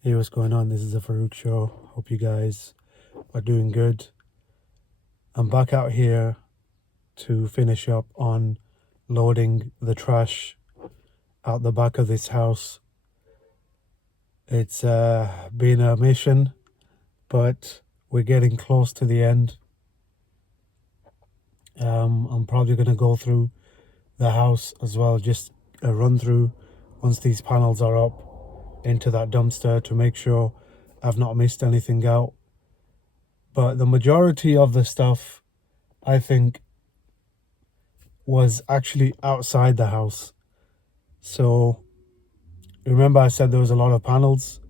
Hey, what's going on? This is the Farouk Show. Hope you guys are doing good. I'm back out here to finish up on loading the trash out the back of this house. It's been a mission, but we're getting close to the end. I'm probably going to go through the house as well, just a run through once these panels are up into that dumpster to make sure I've not missed anything out. But the majority of the stuff, I think, was actually outside the house. So remember I said there was a lot of panels.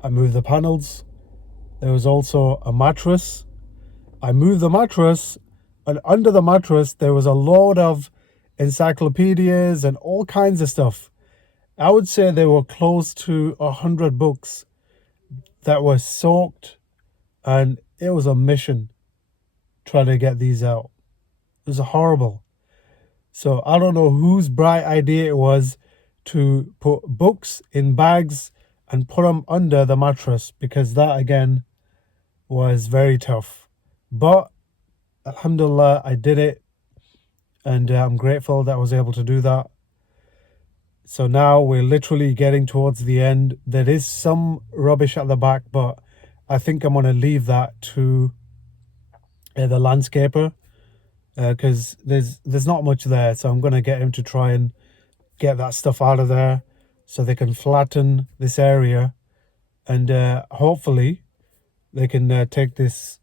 I moved the panels. There was also a mattress. I moved the mattress, and under the mattress there was a load of encyclopedias and all kinds of stuff. I would say there were close to 100 books that were soaked, and it was a mission trying to get these out. It was horrible. So I don't know whose bright idea it was to put books in bags and put them under the mattress, because that again was very tough. But alhamdulillah, I did it, and I'm grateful that I was able to do that. So now we're literally getting towards the end. There is some rubbish at the back, but I think I'm going to leave that to the landscaper, because there's not much there. So I'm going to get him to try and get that stuff out of there so they can flatten this area, and hopefully they can take this,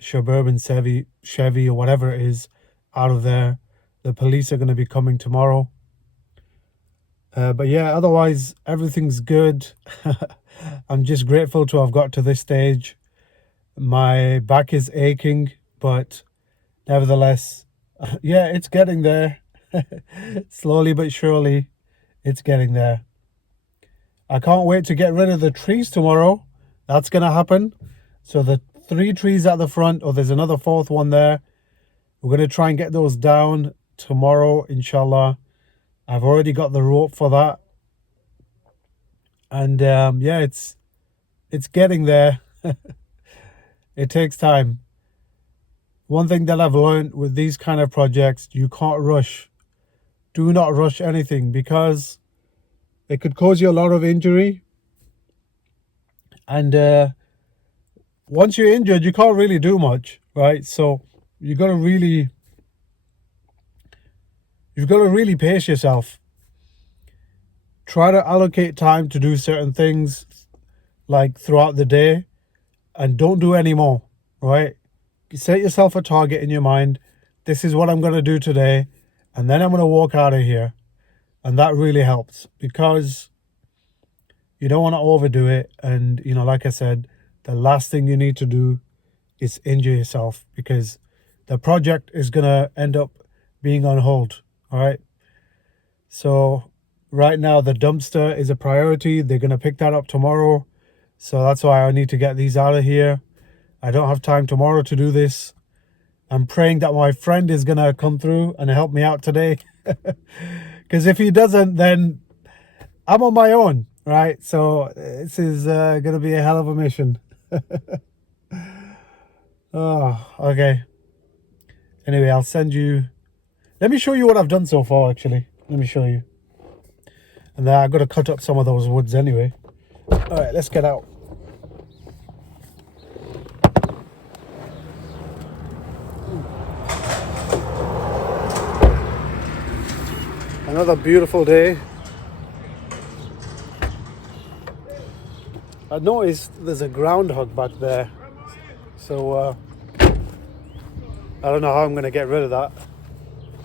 suburban Chevy or whatever it is out of there. The police are going to be coming tomorrow. But yeah, otherwise everything's good. I'm just grateful to have got to this stage. My back is aching, but nevertheless, yeah, it's getting there. Slowly but surely, it's getting there. I can't wait to get rid of the trees tomorrow. That's going to happen. So the 3 trees at the front, or there's another 4th one there. We're going to try and get those down tomorrow, inshallah. I've already got the rope for that. And yeah, it's getting there. It takes time. One thing that I've learned with these kind of projects, you can't rush. Do not rush anything, because it could cause you a lot of injury. And once you're injured, you can't really do much, right? So you've got to really pace yourself. Try to allocate time to do certain things, like throughout the day, and don't do any more, right? Set yourself a target in your mind. This is what I'm going to do today, and then I'm going to walk out of here. And that really helps, because you don't want to overdo it. And, like I said, the last thing you need to do is injure yourself, because the project is going to end up being on hold. All right. So right now, the dumpster is a priority. They're going to pick that up tomorrow. So that's why I need to get these out of here. I don't have time tomorrow to do this. I'm praying that my friend is going to come through and help me out today. Because if he doesn't, then I'm on my own, right? So this is going to be a hell of a mission. Oh, okay. Anyway, I'll send you... Let me show you what I've done so far, actually. Let me show you. And then I've got to cut up some of those woods anyway. All right, let's get out. Another beautiful day. I noticed there's a groundhog back there. So I don't know how I'm going to get rid of that.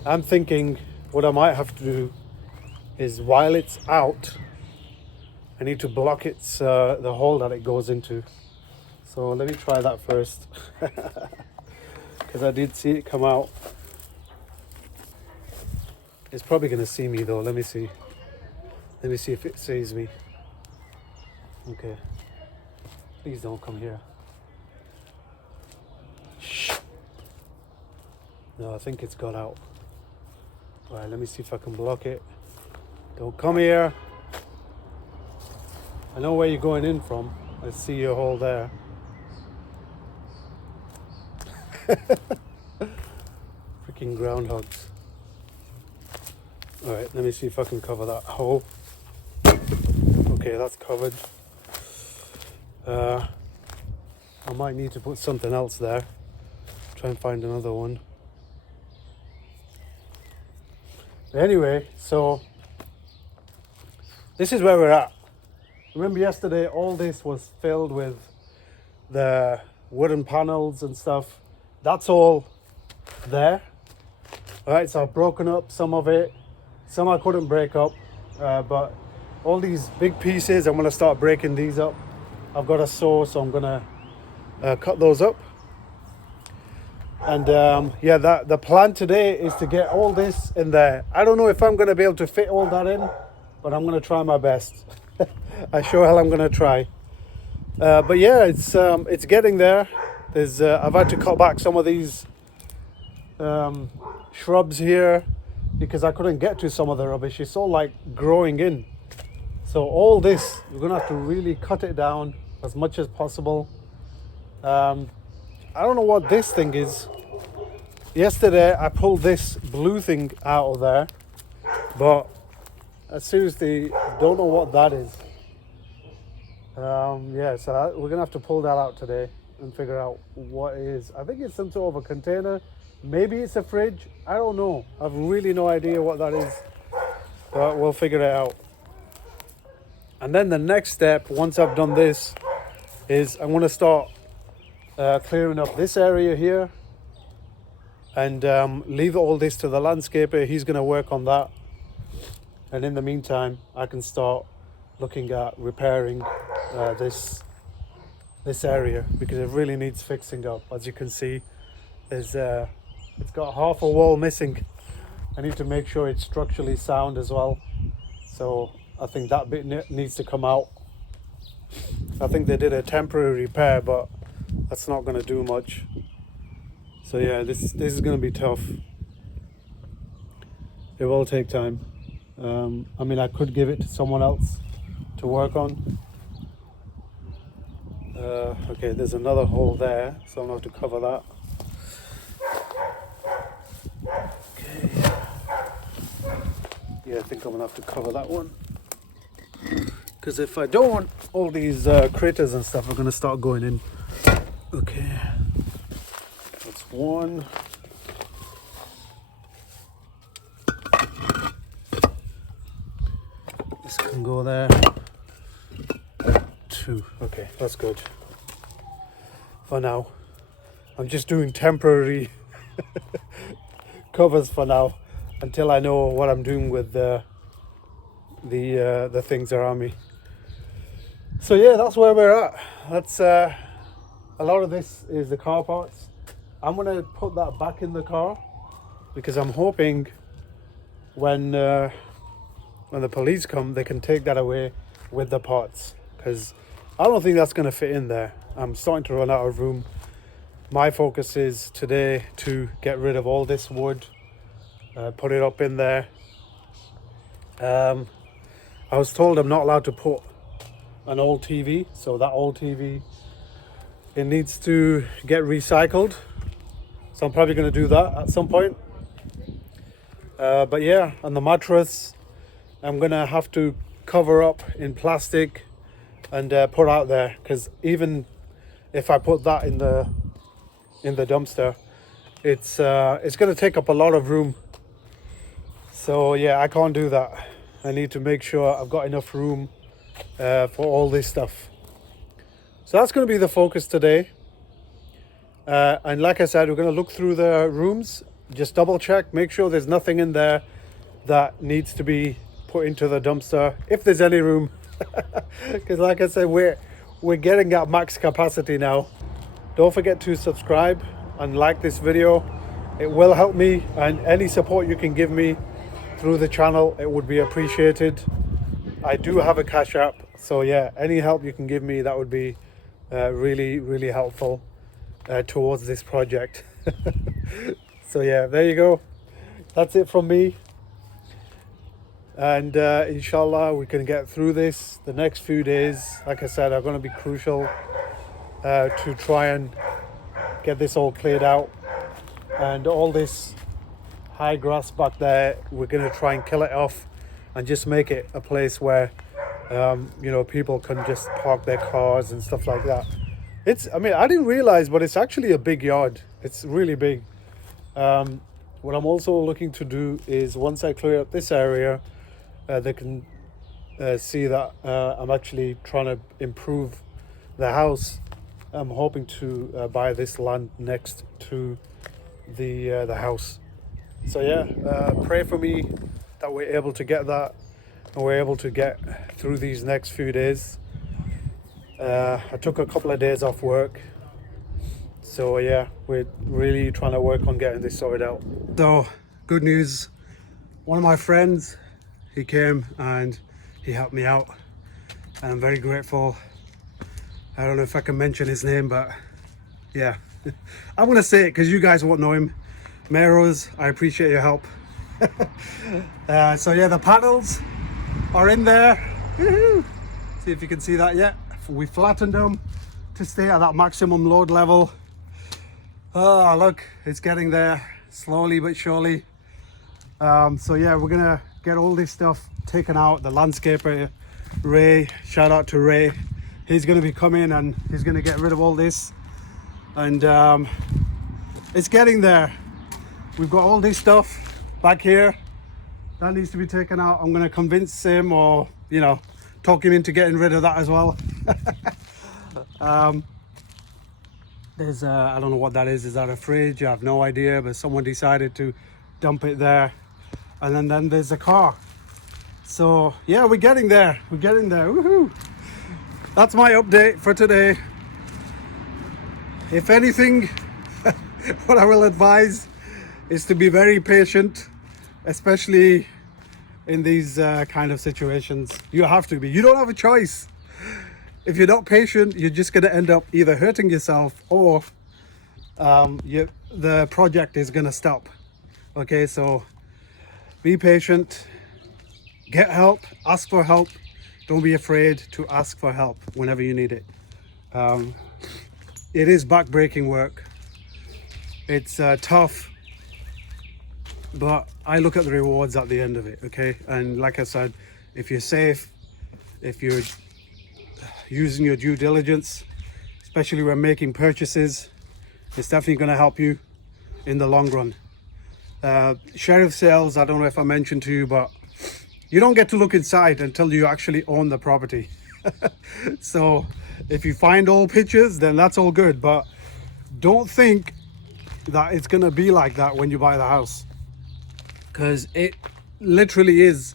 I'm thinking what I might have to do is, while it's out, I need to block its the hole that it goes into. So let me try that first, because I did see it come out. It's probably going to see me though. Let me see if it sees me. Okay, please don't come here. Shh. No, I think it's got out. All right, let me see if I can block it. Don't come here. I know where you're going in from. I see your hole there. Freaking groundhogs. Alright, let me see if I can cover that hole. Okay, that's covered. I might need to put something else there. Try and find another one. Anyway, so this is where we're at. Remember yesterday all this was filled with the wooden panels and stuff. That's all there. Alright, so I've broken up some of it. Some I couldn't break up, but all these big pieces, I'm going to start breaking these up. I've got a saw, so I'm going to cut those up. And yeah, the plan today is to get all this in there. I don't know if I'm going to be able to fit all that in, but I'm going to try my best. I sure hell I'm going to try. But yeah, it's getting there. I've had to cut back some of these shrubs here because I couldn't get to some of the rubbish. It's all like growing in. So all this, we're going to have to really cut it down as much as possible. I don't know what this thing is. Yesterday I pulled this blue thing out of there, but I seriously don't know what that is. Yeah, so we're gonna have to pull that out today and figure out what it is. I think it's some sort of a container. Maybe it's a fridge. I don't know. I've really no idea what that is, but we'll figure it out. And then the next step, once I've done this, is I'm gonna start clearing up this area here and leave all this to the landscaper. He's going to work on that, and in the meantime I can start looking at repairing this area because it really needs fixing up. As you can see, it's got half a wall missing. I need to make sure it's structurally sound as well, so I think that bit needs to come out. I think they did a temporary repair, but that's not going to do much. So yeah, this is going to be tough. It will take time. I mean, I could give it to someone else to work on. Okay, there's another hole there, so I'm going to have to cover that. Okay. Yeah, I think I'm going to have to cover that one. Because if I don't want all these critters and stuff are going to start going in. Okay. That's one. This can go there. Two. Okay, that's good. For now. I'm just doing temporary covers for now until I know what I'm doing with the things around me. So yeah, that's where we're at. That's a lot of this is the car parts. I'm gonna put that back in the car because I'm hoping when the police come, they can take that away with the parts, because I don't think that's gonna fit in there. I'm starting to run out of room. My focus is today to get rid of all this wood, put it up in there. I was told I'm not allowed to put an old TV, so that old TV, it needs to get recycled. So I'm probably going to do that at some point. But yeah, and the mattress, I'm going to have to cover up in plastic and put out there, because even if I put that in the dumpster, it's going to take up a lot of room. So yeah, I can't do that. I need to make sure I've got enough room for all this stuff. So that's going to be the focus today. And like I said, we're going to look through the rooms, just double check, make sure there's nothing in there that needs to be put into the dumpster, if there's any room. Because like I said, we're getting at max capacity now. Don't forget to subscribe and like this video. It will help me, and any support you can give me through the channel, it would be appreciated. I do have a Cashapp, so yeah, any help you can give me, that would be really, really helpful towards this project. So yeah, there you go. That's it from me. And inshallah we can get through this. The next few days, like I said, are going to be crucial to try and get this all cleared out. And all this high grass back there, we're going to try and kill it off and just make it a place where people can just park their cars and stuff like that. I didn't realize, but it's actually a big yard. It's really big. What I'm also looking to do is, once I clear up this area, they can see that I'm actually trying to improve the house. I'm hoping to buy this land next to the house. So yeah, pray for me that we're able to get that and we're able to get through these next few days. I took a couple of days off work, so yeah, we're really trying to work on getting this sorted out. So good news, one of my friends, he came and he helped me out, and I'm very grateful. I don't know if I can mention his name, but yeah, I'm gonna say it because you guys won't know him. Meros, I appreciate your help. So yeah, the panels are in there. Woo-hoo. See if you can see that yet. We flattened them to stay at that maximum load level. Oh look, it's getting there slowly but surely. So yeah, we're gonna get all this stuff taken out. The landscaper Ray, shout out to Ray, he's gonna be coming and he's gonna get rid of all this, and it's getting there. We've got all this stuff back here that needs to be taken out. I'm gonna convince him, or talk him into getting rid of that as well. There's I don't know what that is. Is that a fridge? I have no idea, but someone decided to dump it there. And then there's a car. So yeah, we're getting there. Woohoo! That's my update for today. If anything, what I will advise is to be very patient, especially in these kind of situations. You have to be. You don't have a choice. If you're not patient, you're just going to end up either hurting yourself or the project is going to stop. Okay, so be patient, get help, ask for help. Don't be afraid to ask for help whenever you need it. It is back-breaking work. It's tough, but I look at the rewards at the end of it, okay? And like I said, if you're safe, if you're using your due diligence, especially when making purchases, it's definitely going to help you in the long run. Sheriff sales, I don't know if I mentioned to you, but you don't get to look inside until you actually own the property. So if you find old pictures, then that's all good, but don't think that it's going to be like that when you buy the house, because it literally is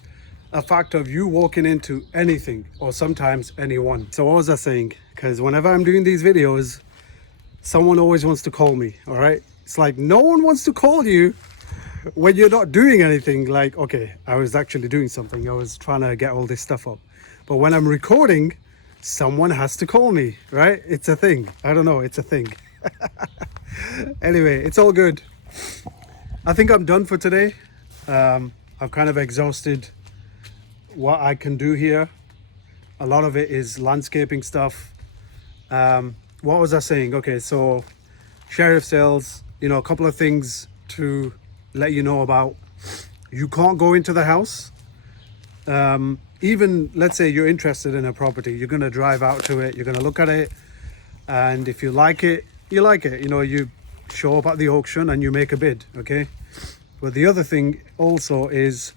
a fact of you walking into anything, or sometimes anyone. So what was I saying? Because whenever I'm doing these videos, someone always wants to call me. All right, it's like no one wants to call you when you're not doing anything. Like, okay, I was actually doing something, I was trying to get all this stuff up, but when I'm recording, someone has to call me, right? It's a thing. I don't know, it's a thing. Anyway, it's all good. I think I'm done for today. I've kind of exhausted what I can do here. A lot of it is landscaping stuff. What was I saying? Okay, so sheriff sales, a couple of things to let you know about. You can't go into the house. Even let's say you're interested in a property, you're going to drive out to it, you're going to look at it, and if you like it, you like it. You show up at the auction and you make a bid, okay? But the other thing also is,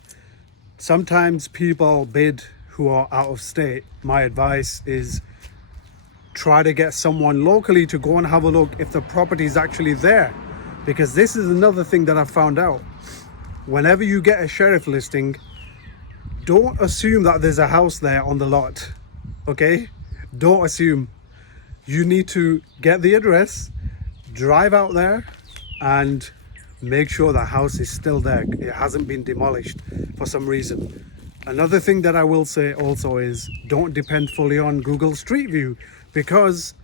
sometimes people bid who are out of state. My advice is try to get someone locally to go and have a look if the property is actually there, because this is another thing that I've found out. Whenever you get a sheriff listing, don't assume that there's a house there on the lot, okay? Don't assume. You need to get the address, drive out there, and make sure the house is still there. It hasn't been demolished for some reason. Another thing that I will say also is, don't depend fully on Google Street View, because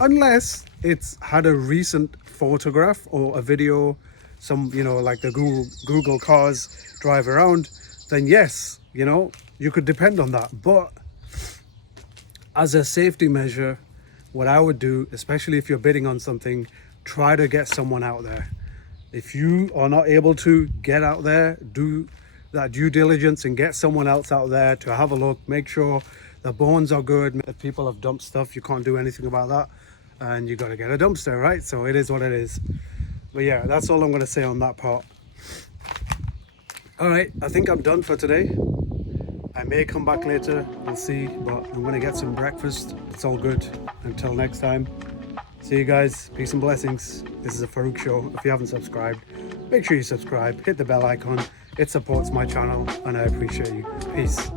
unless it's had a recent photograph or a video, some like the Google cars drive around, then yes, you know, you could depend on that. But as a safety measure, what I would do, especially if you're bidding on something, try to get someone out there. If you are not able to get out there, do that due diligence and get someone else out there to have a look, make sure the bones are good. If people have dumped stuff, you can't do anything about that, and you got to get a dumpster, right? So it is what it is. But yeah, that's all I'm going to say on that part. All right, I think I'm done for today. I may come back later, we'll see, but I'm going to get some breakfast. It's all good. Until next time, see you guys. Peace and blessings. This is a Farouk Show. If you haven't subscribed, make sure you subscribe, hit the bell icon. It supports my channel and I appreciate you. Peace.